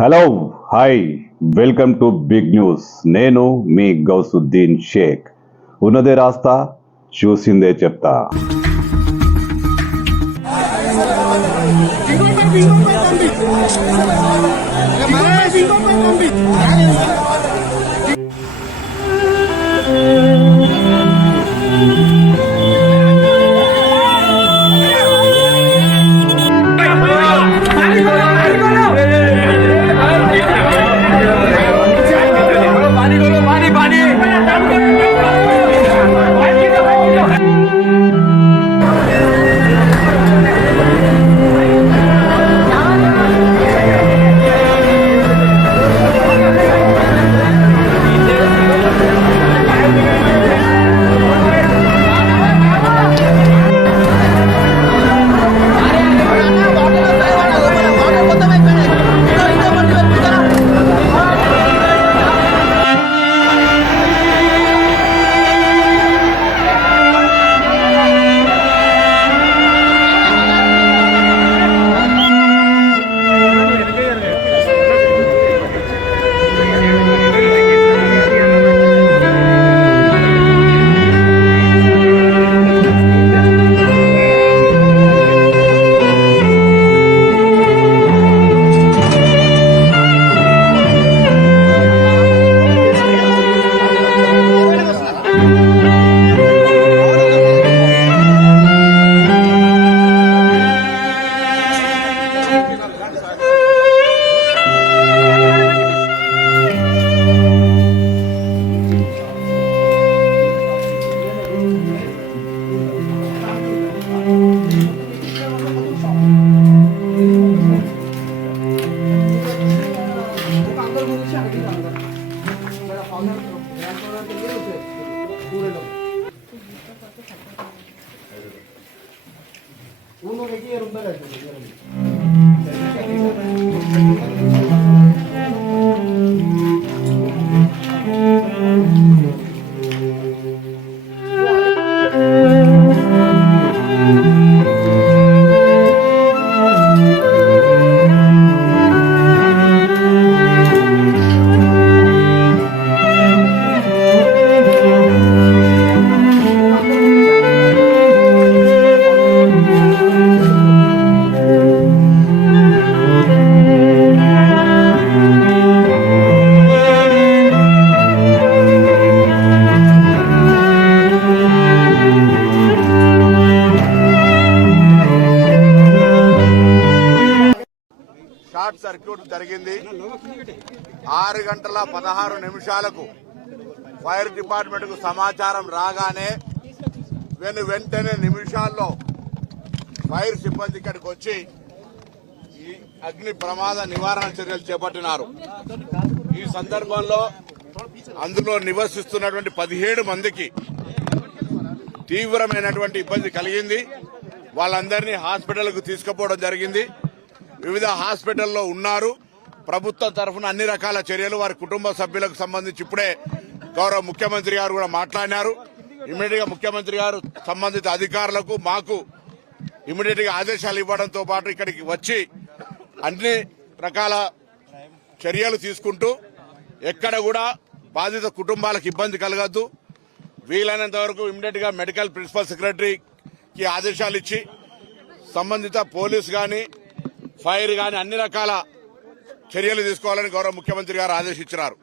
Hello hi welcome to big news. నేను మీ గౌసుద్దీన్ షేక్. ఉన్నదే రాస్తా, చూసిందే చెప్తా. Uno que quiere un bebé. Short circuit జరిగింది. 6:16 ఫైర్ డిపార్ట్మెంట్ కు సమాచారం రాగానే వెంటనే నిమిషాల్లో ఫైర్ సిబ్బంది ఇక్కడికి వచ్చి ఈ అగ్ని ప్రమాద నివారణ చర్యలు చేపట్టినారు. ఈ సందర్భంలో అందులో నివసిస్తున్నటువంటి 17 మందికి తీవ్రమైనటువంటి ఇబ్బంది కలిగింది. వాళ్ళందరినీ హాస్పిటల్కు తీసుకుపోవడం జరిగింది. వివిధ హాస్పిటల్లో ఉన్నారు. ప్రభుత్వం తరఫున అన్ని రకాల చర్యలు వారి కుటుంబ సభ్యులకు సంబంధించి ఇప్పుడే గౌరవ ముఖ్యమంత్రి గారు కూడా మాట్లాడినారు. ఇమీడియట్ గా ముఖ్యమంత్రి గారు సంబంధిత అధికారులకు మాకు ఇమీడియట్ గా ఆదేశాలు ఇవ్వడంతో పాటు ఇక్కడికి వచ్చి అన్ని రకాల చర్యలు తీసుకుంటూ ఎక్కడ కూడా బాధిత కుటుంబాలకు ఇబ్బంది కలగద్దు, వీలైనంత వరకు ఇమీడియట్ గా మెడికల్ ప్రిన్సిపల్ సెక్రటరీకి ఆదేశాలు ఇచ్చి సంబంధిత పోలీసు గాని ఫైర్ గాని అన్ని రకాల చర్యలు తీసుకోవాలని గౌరవ ముఖ్యమంత్రి గారు ఆదేశించారు.